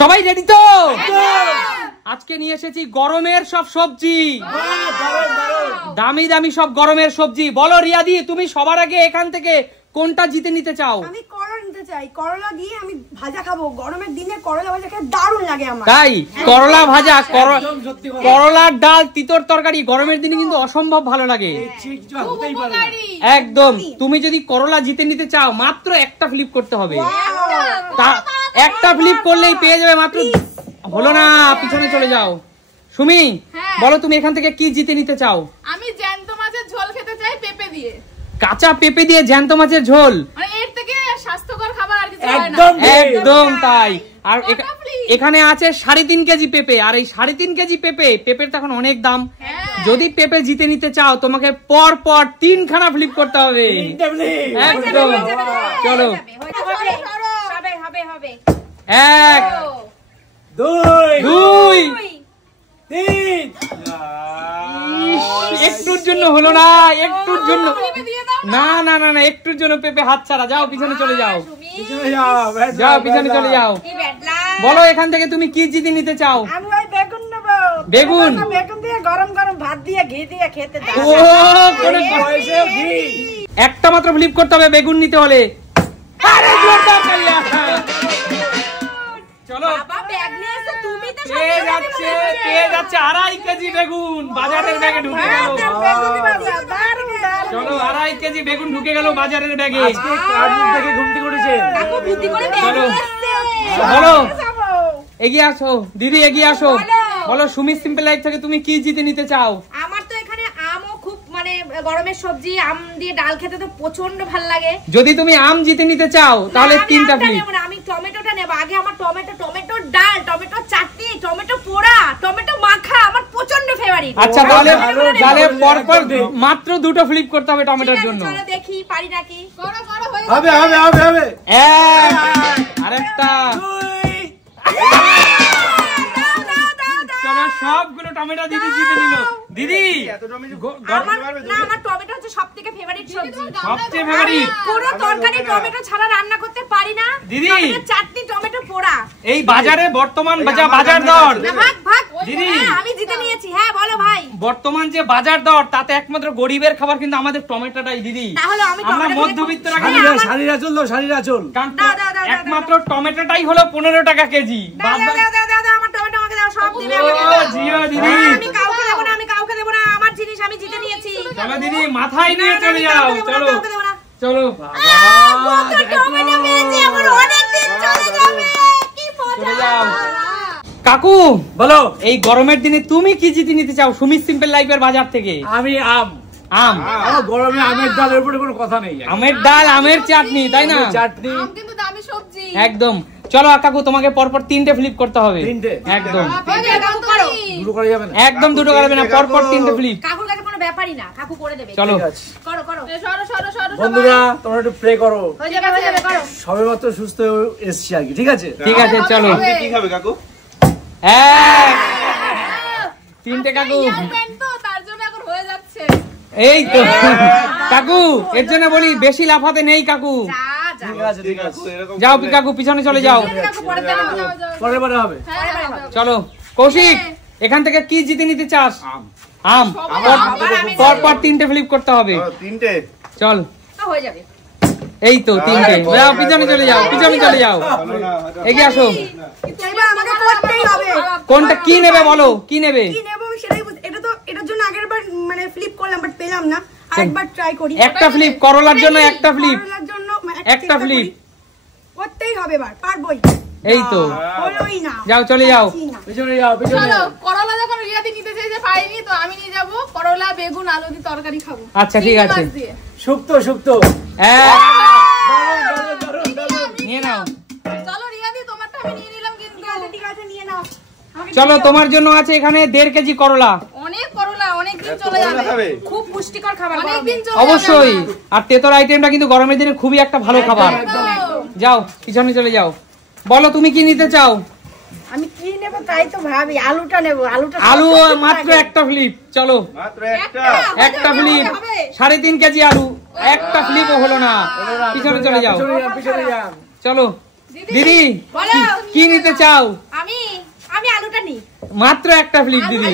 সবাই রেডি তো? আজকে নিয়ে এসেছি গরমের সব সবজি, দামি দামি সব গরমের সবজি। বলো রিয়াদি, তুমি সবার আগে এখান থেকে কোনটা জিতে নিতে চাও? আমি করলা নিতে চাই। করলা দিয়ে আমি ভাজা খাবো। গরমের দিনে করলা ভাজা খেতে দারুণ লাগে আমার। তাই করলা ভাজা, করলার ডাল, তিতর তরকারি গরমের দিনে কিন্তু অসম্ভব ভালো লাগে। একদম। তুমি যদি করলা জিতে নিতে চাও মাত্র একটা ফ্লিপ করতে হবে। তা একটা ফ্লিপ করলেই পেয়ে যাবে মাত্র। হলো না, পিছনে চলে যাও। সুমি বলো তুমি এখান থেকে কি জিতে নিতে চাও? আমি জ্যান্ত মাছের ঝোল খেতে চাই পেঁপে দিয়ে। কাঁচা পেঁপে দিয়ে জ্যান্ত মাছের ঝোল, মানে এর থেকে স্বাস্থ্যকর খাবার আর কিছু হয় না। একদম তাই। আর এখানে আছে 3.5 কেজি পেঁপে। আর এই 3.5 কেজি পেঁপের তো এখন অনেক দাম। যদি পেঁপে জিতে নিতে চাও তোমাকে পর পর 3খানা ফ্লিপ করতে হবে। একদম। চলো 1 2 3। একটুর জন্য হলো না, একটুর জন্য না না না না, একটুর জন্য পেঁপে হাত ছাড়া। যাও পিছনে চলে যাও, যাও পিছনে চলে যাও। বলো এখান থেকে তুমি কি জিতে নিতে চাও? আমি ওই বেগুন নেব। বেগুন? বেগুন দিয়ে গরম গরম ভাত দিয়ে ঘি দিয়ে খেতে দাও। একটা মাত্র ফ্লিপ করতে হবে বেগুন নিতে হলে। আরে জোরদার কালিয়া। চলো বাবা ব্যাগ নিয়ে এসে তুমি তো পেয়ে যাচ্ছে 2.5 কেজি বেগুন বাজারের ব্যাগে ঢুকে গেল। চলো 2.5 কেজি বেগুন ঢুকে গেল বাজারের ব্যাগে। চলো বলো, এগিয়ে আসো দিদি, এগিয়ে আসো। বলো সুমি সিম্পল লাইফ থেকে তুমি কি জিতে নিতে চাও? আমার তো এখানে আমও খুব, মানে গরমের সবজি আম দিয়ে ডাল খেতে তো প্রচন্ড ভালো লাগে। যদি তুমি আম জিতে নিতে চাও তাহলে 3টা ফ্লিপ। আমি টমেটোটা নেব আগে। আমার টমেটো ডাল, টমেটো চাটনি, টমেটো পোড়া, টমেটো মাখা আমার প্রচন্ড ফেভারিট। আচ্ছা তাহলে পরপর মাত্র 2টো ফ্লিপ করতে হবে টমেটোর জন্য। চলো দেখি পারি নাকি। করো করো, হয়ে হবে হবে হবে হবে। আরেকটা। চলো সবগুলো টমেটো দিদি জিতে নিল। দিদি আমার টমেটো হচ্ছে সবথেকে ফেভারিট সবজি। সবচেয়ে ফেভারিট। পুরো তরকারি টমেটো ছাড়া রান্না করতে পারি না। দিদি চাটনি টমেটো পোড়া। এই বাজারে বর্তমান বাজার দর ভাগ দিদি, আমি জিতে নিয়েছি। হ্যাঁ বলো ভাই। বর্তমান যে বাজার দর তাতে একমাত্র গরিবের খাবার কিন্তু আমাদের টমেটোটাই দিদি। তাহলে আমি আমরা মধ্যবিত্তরা শাড়িরা চল দাও, শাড়িরা চল। একমাত্র টমেটোটাই হলো 15 টাকা কেজি। আমার টমেটো আমাকে দাও, সব দিবে দিদি। আমি কাউকে দেব না, আমি কাউকে দেব না। আমার জিনিস আমি জিতে নিয়েছি। চলো দিদি মাথায় নিয়ে চলে যাও। চলো চলো চলে যাও। কাকু বলো এই গরমের দিনে তুমি কি জিতে নিতে চাও সুমি সিম্পল লাইফের বাজার থেকে? আমি আম। গরমে আমের ডালের উপরে কোনো কথা নেই। আমের ডাল, আমের চাটনি, তাই না? চাটনি আম কিন্তু দামি সবজি। একদম। চলো কাকু তোমাকে পরপর 3টে ফ্লিপ করতে হবে। 3টে? একদম দুটো করা যাবে না। একদম দুটো করবে না, পরপর 3টে ফ্লিপ। কাকুর কাছে কোনো ব্যাপারই না, কাকু করে দেবে। চলো করো করো। সরো সরো সরো বন্ধুরা তোমরা একটু প্রে করো। হয়ে যাবে করো। সবেমাত্র সুস্থ এসছি আর কি, ঠিক আছে? ঠিক আছে চলো। কি খাবে কাকু? 3টে কাকু। তার জন্য এখন হয়ে যাচ্ছে। এই তো কাকু, এর জন্য বলি বেশি লাফাতে নেই কাকু। ঠিক আছে ঠিক আছে। যাও কাকু পিছনে চলে যাও। পরে পরে হবে। চলো কৌশিক এখান থেকে কি জিতে নিতে চাস? আম। পরপর 3টে ফ্লিপ করতে হবে। 3টে? চল হয়ে যাবে। এই তো 3টে। যাও পিছনে চলে যাও, পিছনে চলে যাও। এগিয়ে আসো। আমাকে করতেই হবে। কোনটা কি নেবে বলো, কি নেবে? কি নেব সেটাই এটা তো এটার জন্য আগেরবার মানে ফ্লিপ করলাম বাট পেলাম না। আরেকবার ট্রাই করি। একটা ফ্লিপ করলার জন্য, একটা ফ্লিপ, করলার জন্য একটা ফ্লিপ করতেই হবে এবার, পারবোই। এই তো হলোই না। যাও চলে যাও। পিছনে যাও পিছনে। চলো করলা যখন রিয়াদি নিতে চাইছে পাইনি, তো আমি নিয়ে যাব করলা বেগুন আলু দিয়ে তরকারি খাবো। আচ্ছা ঠিক আছে। শুক্তো শুক্তো নিয়ে নাও। চলো রিয়াদি তোমারটা আমি নিয়ে নিলাম কিন্তু। ঠিক আছে নিয়ে নাও। চলো তোমার জন্য আছে এখানে 1.5 কেজি করলা। অনেক করলা, অনেক দিন চলে যাবে। খুব পুষ্টিকর খাবার। অনেক দিন চলে অবশ্যই। আর তেতর আইটেমটা কিন্তু গরমের দিনে খুবই একটা ভালো খাবার। যাও পিছনে চলে যাও। বলো তুমি কি নিতে চাও? আমি কি নেব তাই তো ভাবি। আলুটা নেব। আলু মাত্র একটা ফ্লিপ। চলো মাত্র একটা ফ্লিপ। 3.5 কেজি আলু, একটা ফ্লিপও হলো না। পিছনে চলে যাও। পিছনে যাও। চলো দিদি কি নিতে চাও? নি মাত্র একটা ফ্লিপ দিদি।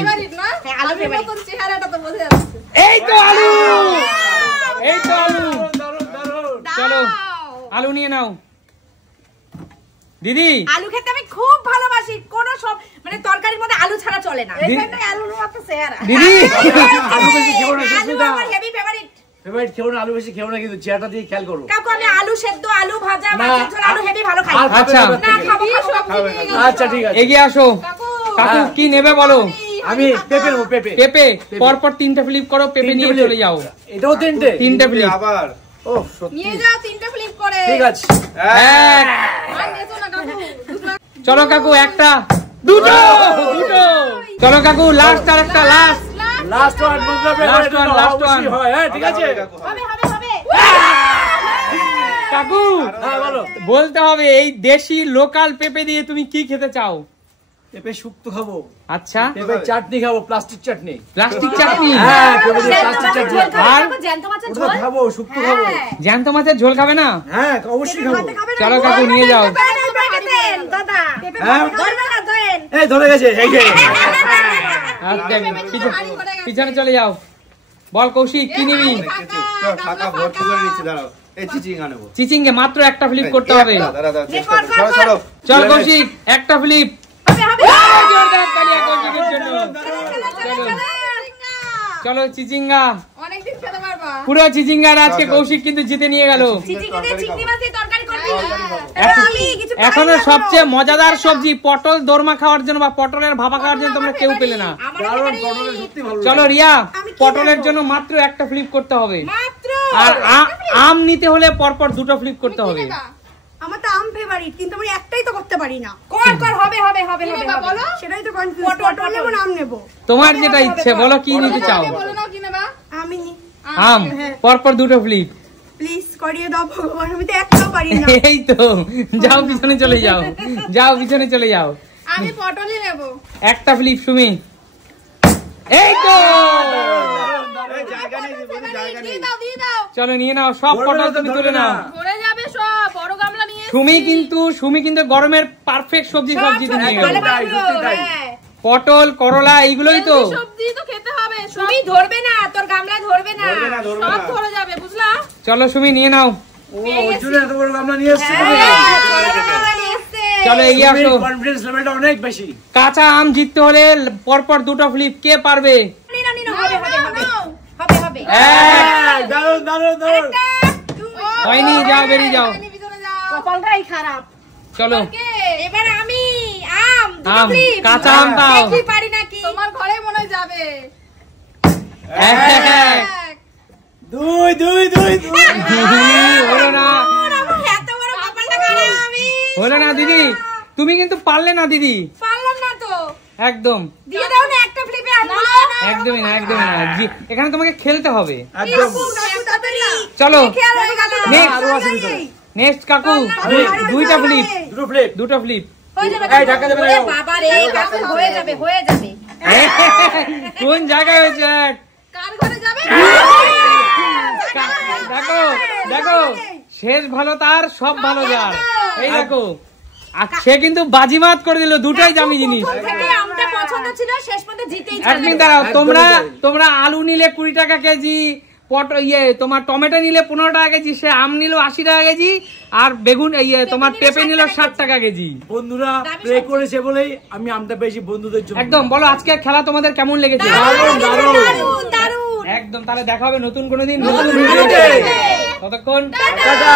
হ্যাঁ, আলু আলুর favorite। মতন চেহারাটা তো বোঝা যাচ্ছে। এই তো আলু, এই তো আলু। চলো আলু নিয়ে নাও দিদি। আলু খেতে আমি খুব ভালোবাসি, কোন সব মানে তরকারির মধ্যে আলু ছাড়া চলে না। এইখানটায় আলুর মতো চেহারা। দিদি আলু বেশি খেও না, আলু সুস্মিতা। আমার হেভি ফেভারিট। ফেভারিট খেও না, আলু বেশি খেও না, কিন্তু চেহারাটা দিয়ে খেয়াল করো। কাকু আমি আলু সেদ্ধ, আলু ভাজা, না, মাছের ঝোল, আলু হেভি ভালো খাই। আর খাবে আচ্ছা। না, না খাবো কি খাবো। সবজি নিয়ে গেছো? আচ্ছা ঠিক আছে। এগিয়ে আসো কাকু, কাকু, হ্যাঁ। কি নেবে বলো? আমি পেঁপে নেবো, পেঁপে। পেঁপে পরপর 3টে ফ্লিপ করো, পেঁপে তিনটে নিয়ে plate। চলে যাও। এটাও 3টে। 3টে ফ্লিপ। আবার ও সত্যি। নিয়ে যাও 3টে ফ্লিপ করে। ঠিক আছে। এক। আর নেছো না কাকু। দুটো চলো কাকু, একটা, দুটো, দুটো। চলো কাকু, লাস্ট আর একটা, লাস্ট। লাস্ট ওয়ান মন্ত্র Last one, last one. হয়, হ্যাঁ ঠিক আছে। হবে হবে হবে। কাকু হ্যাঁ বলো। বলতে হবে এই দেশি লোকাল পেঁপে দিয়ে তুমি কি খেতে চাও? পেঁপে শুক্তো খাবো, আচ্ছা, পেঁপে চাটনি খাবো, প্লাস্টিক চাটনি। প্লাস্টিক চাটনি। হ্যাঁ পেঁপে দিয়ে জ্যান্ত প্লাস্টিক মাছের চাটনি। ঝোল খাবে, আর? কাকু, জ্যান্ত মাছের ওটা ঝোল। খাবো, শুক্তো খাবো। হ্যাঁ। জ্যান্ত মাছের ঝোল খাবে না? হ্যাঁ অবশ্যই খাবো। চলো কাকু, নিয়ে যাও। দাদা হ্যাঁ ধরবে না ধরেন। এই ধরে গেছে, এই যে। আচ্ছা, পিছনে চলে যাও। বল কৌশিক, কি নিবি? ফাঁকা ভর্তি করে নিচ্ছি, দাঁড়াও। এই চিচিং আনবো। চিচিংকে মাত্র একটা ফ্লিপ করতে হবে। দাঁড়া, চেষ্টা করো। সরো, সরো। চল কৌশিক, একটা ফ্লিপ। হবে হবে। জোরদার তালিয়া কৌশিকের জন্য। চলো চলো চিচিঙ্গা, অনেকদিন খেতে পারবা। পুরো চিচিঙ্গার আজকে কৌশিক কিন্তু জিতে নিয়ে গেল। চিচিকে দিয়ে চিংড়ি মাছ দিয়ে তরকারি করবি। এখনো সবচেয়ে মজাদার সবজি পটল দোরমা খাওয়ার জন্য বা পটলের ভাপা খাওয়ার জন্য তোমরা কেউ পেলে না। আমার দারুণ, favorite। পটলের সত্যি ভালো চলো লাগে। রিয়া, পটলের জন্য মাত্র একটা ফ্লিপ করতে হবে। মাত্র। আর আম নিতে হলে পরপর দুটো ফ্লিপ করতে হবে। আমার তো আম ফেভারিট, কিন্তু আমি একটাই তো করতে পারি না। কর কর হবে হবে হবে হবে নেবা বলো? সেটাই তো কনফিউজ। পটল, পটল নেবো না আম নেবো? তোমার যেটা ইচ্ছে বলো, কি নিতে চাও? বলো না কি নেবা? আমি নি। আম, পরপর দুটো ফ্লিপ। প্লিজ করিয়ে দাও ভগবান, আমি তো একটাও পারি না। এই তো, যাও পিছনে চলে যাও, যাও পিছনে চলে যাও। আমি পটলই নেব। একটা ফ্লিপ সুমি। এই তো, এই জায়গা নেই, বলি জায়গা নেই। দিয়ে দাও দিয়ে দাও। চলো নিয়ে নাও সব ধরবে পটল, না তো, তুমি ধরবে তুলে না। নাও। পড়ে যাবে সব, বড় গামলা নিয়ে সুমি কিন্তু গরমের পারফেক্ট সবজি সবজি নিয়ে গেল। ভালো তাই, ভালো, সত্যি তাই। হ্যাঁ। পটল, করলা এইগুলোই তো। হেলদি সবজি তো খেতে হবে। সব তুমি ধরবে না, তোর গামলা ধরবে না। ধরবে না, ধরবে সব না। ধরে যাবে, বুঝলা? চলো সুমি নিয়ে নাও। ও ওই জন্য এত বড় গামলা নিয়ে এসেছি। চলো এগিয়ে আসো। কনফিডেন্স লেভেলটা অনেক বেশি। কাঁচা আম জিততে হলে পরপর দুটো ফ্লিপ, কে পারবে? নিনো নিনো হবে হবে হবে নাও। হবে হবে। এক, দারুণ দারুণ দারুণ। হয়নি, যাও বেরিয়ে যাও। তুমি ভিতরে যাও। কপালটাই খারাপ। চলো কে? এবার আমি আম দুটো আম, flip। কাঁচা আম দাও। দেখি পারি নাকি। তোমার ঘরে মনে হয় যাবে। এক, এক। দুই দুই দুই দুই। হলো না, আমার এত বড় কপালটা খারাপ আমি। হলো না দিদি, তুমি কিন্তু পারলে না দিদি। পারলাম না তো। একদম, দিয়ে দাও না একটা ফ্লিপে আমগুলো। একদমই না, একদমই না। এখানে তোমাকে খেলতে হবে। একদম। চলো খেয়াল হয়ে গেল। নেক্সট, আরো আছে ভিতরে। নেক্সট কাকু, দুইটা ফ্লিপ, দুটো প্লেট। দুটো ফ্লিপ। হয়ে যাবে। এই, ঢাকা দেবে না, ওরে যাও। বাবা রে, কাকু হয়ে যাবে হয়ে যাবে। কোন জায়গায় হয়েছে? কার ঘরে যাবে? দেখো দেখো, শেষ ভালো তার, সব ভালো যার। এই দেখো, আর সে কিন্তু বাজিমাত করে দিল, দুটাই দামি জিনিস। প্রথম থেকে আমটা পছন্দ ছিল, শেষ পর্যন্ত জিতেই এক মিনিট দাঁড়াও, তোমরা আলু নিলে 20 টাকা কেজি, তোমার টমেটো নিলে 15 টাকা কেজি, সে আম নিল 80 টাকা কেজি, আর বেগুন তোমার পেঁপে নিল 60 টাকা কেজি। বন্ধুরা প্লে করেছে বলেই আমি আমটা পেয়েছি বন্ধুদের জন্য। একদম, বলো আজকে খেলা তোমাদের কেমন লেগেছে? দারুণ দারুণ। দারুণ দারুণ। একদম, তাহলে দেখা হবে নতুন কোনো দিন, নতুন নতুন ভিডিওতে। ভিডিওতে। ততক্ষণ টাটা।